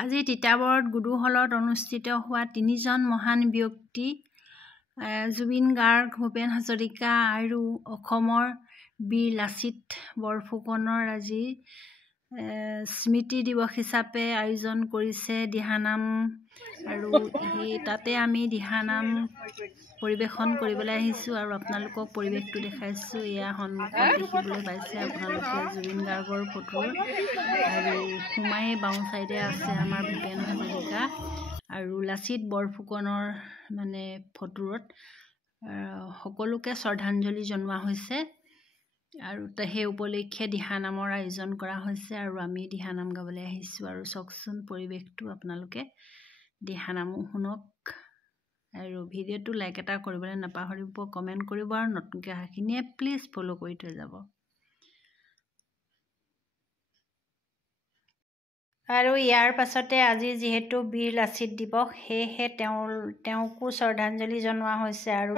আজি তিতাবৰত গুডু হলত অনুষ্ঠিত হোৱা ৩জন মহান ব্যক্তি জুবিন গাৰ্গ, ভূপেন হাজৰিকা আৰু অসমৰ বীৰ লাচিত বৰফুকনৰ আজি স্মৃতি দিৱস হিচাপে আয়োজন কৰিছে দিহানাম। আৰু তাতে আমি দিহানাম পৰিৱেশন কৰিবলৈ আহিছোঁ আৰু আপোনালোকক পৰিৱেশটো দেখাইছোঁ। এয়া সন্মুখত দেখিবলৈ পাইছে আপোনালোকে জুবিন গাৰ্গৰ ফটো, আৰু সোমাই বাওঁ চাইডে আছে আমাৰ ভূপেন হাজৰিকা আৰু লাচিত বৰফুকনৰ ফটোত সকলোকে শ্ৰদ্ধাঞ্জলি জনোৱা হৈছে। আৰু সেই উপলক্ষে দিহানামৰ আয়োজন কৰা হৈছে আৰু আমি দিহানাম গাবলৈ আহিছোঁ। আৰু চাওকচোন পৰিৱেশটো, আপোনালোকে দিহানামো শুনক আৰু ভিডিঅ'টো লাইক এটা কৰিবলৈ নাপাহৰিব, কমেণ্ট কৰিব আৰু নতুনকৈ অহাখিনিয়ে প্লিজ ফ'ল' কৰি থৈ যাব। আৰু ইয়াৰ পাছতে আজি যিহেতু বীৰ লাচিত দিৱস, সেয়েহে তেওঁকো শ্ৰদ্ধাঞ্জলি জনোৱা হৈছে আৰু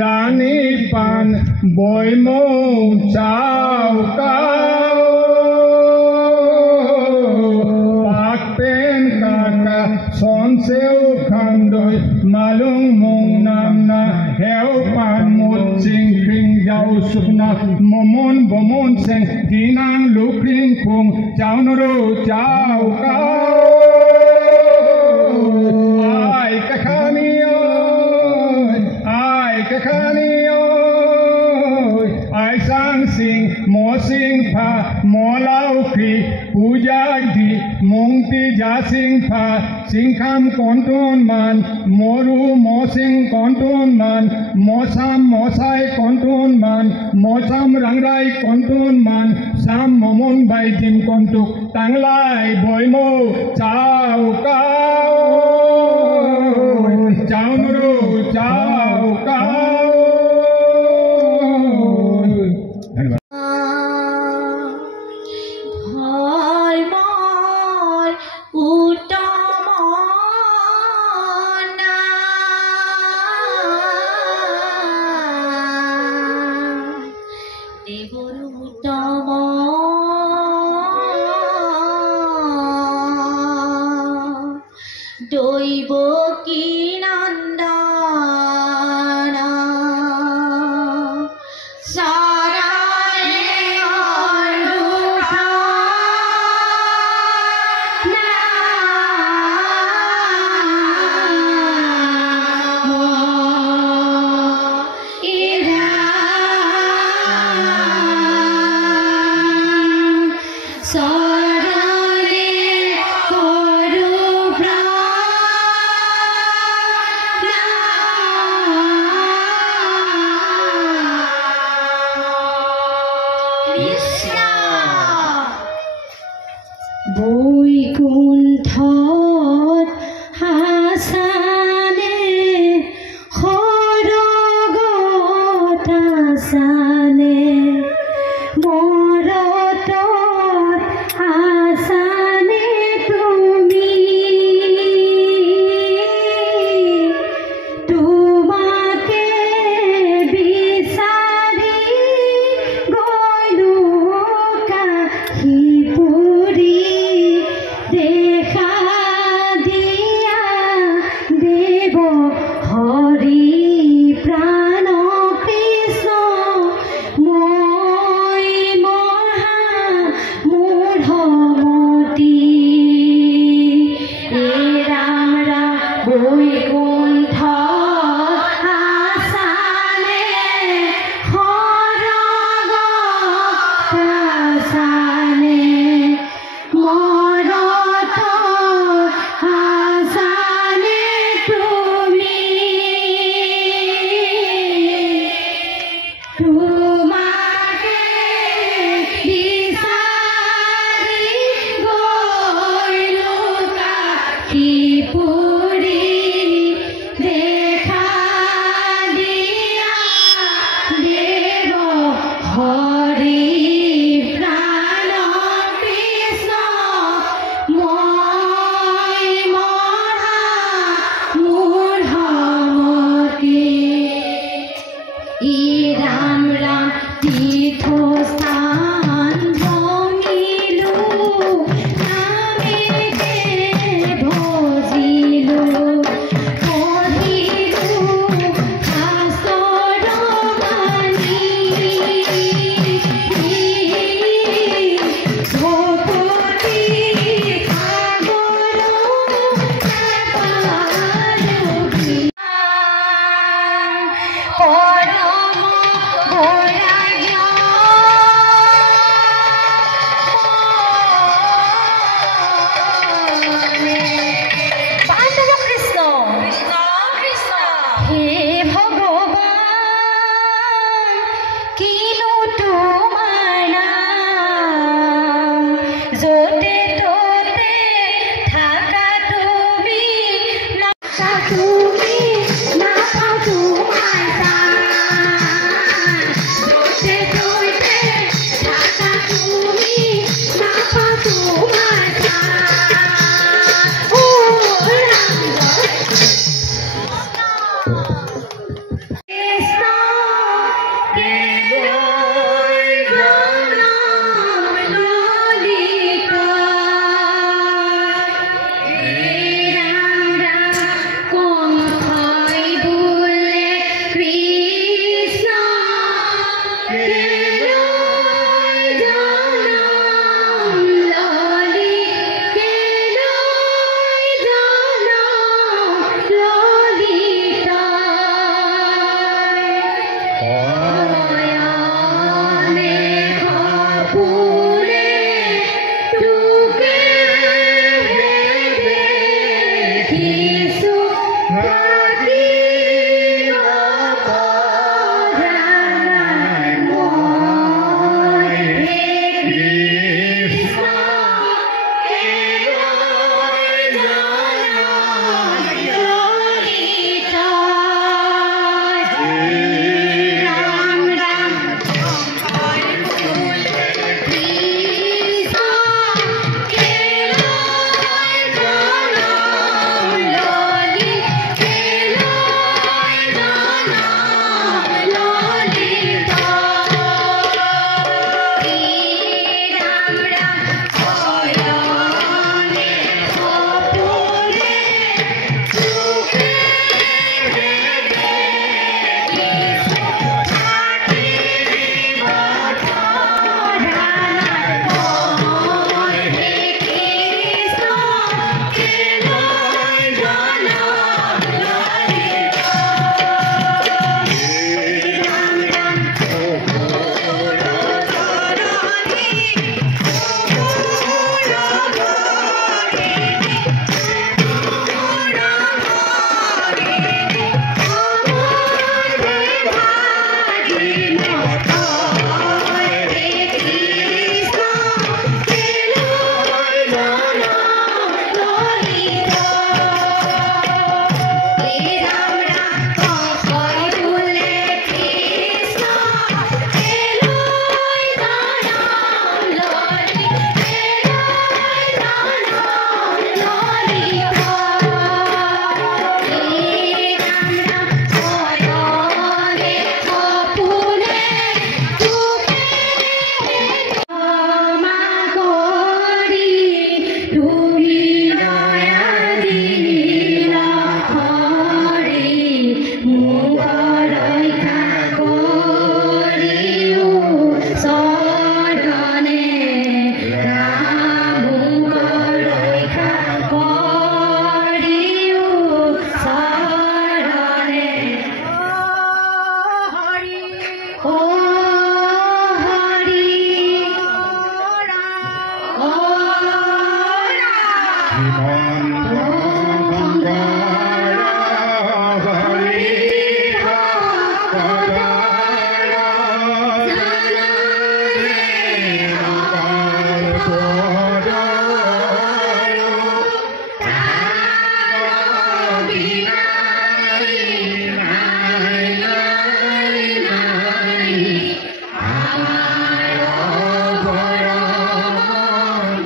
রানী পান বৈমৌ চাউকা পাকপেন কাকা সনসেও খান্দৈ মালুং মৌ নামনা হেও পান মুত সিং ক্রিং যাও সুপনা মমন বমন সেং দিনাং লুক্রিং খুং চাউনরো চাউকা আই কাখানিও I sang sing mo sing pha mo lau kri puja di mong ti ja sing pha sing kham kon ton man moru mo sing kon ton man mo sam mo sai kon ton man mo sam rang rai kon ton man sam momon bai dim kon tuk tang lai boy mo chao ka chao nuru chao ka দৈব কি নন্দনা সারায়ে অরুণা ইরা সরলে করু বৈকুণ্ঠত হাসানে সৰগত আসানে মৰতত আসানে তুমি তোমাকে বিচাৰি গলো কাশীপুৰী দেখা দিয়া দেৱ হৰি প্ৰাণ কৃষ্ণ মই মহা মূঢ়মতি ৰাম ৰাম বৈকুণ্ঠ আসানে সৰগত আসানে মৰতত আসানে তুমি তোমাকে বিচাৰি গলো কাশীপুৰী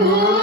তোমাৰে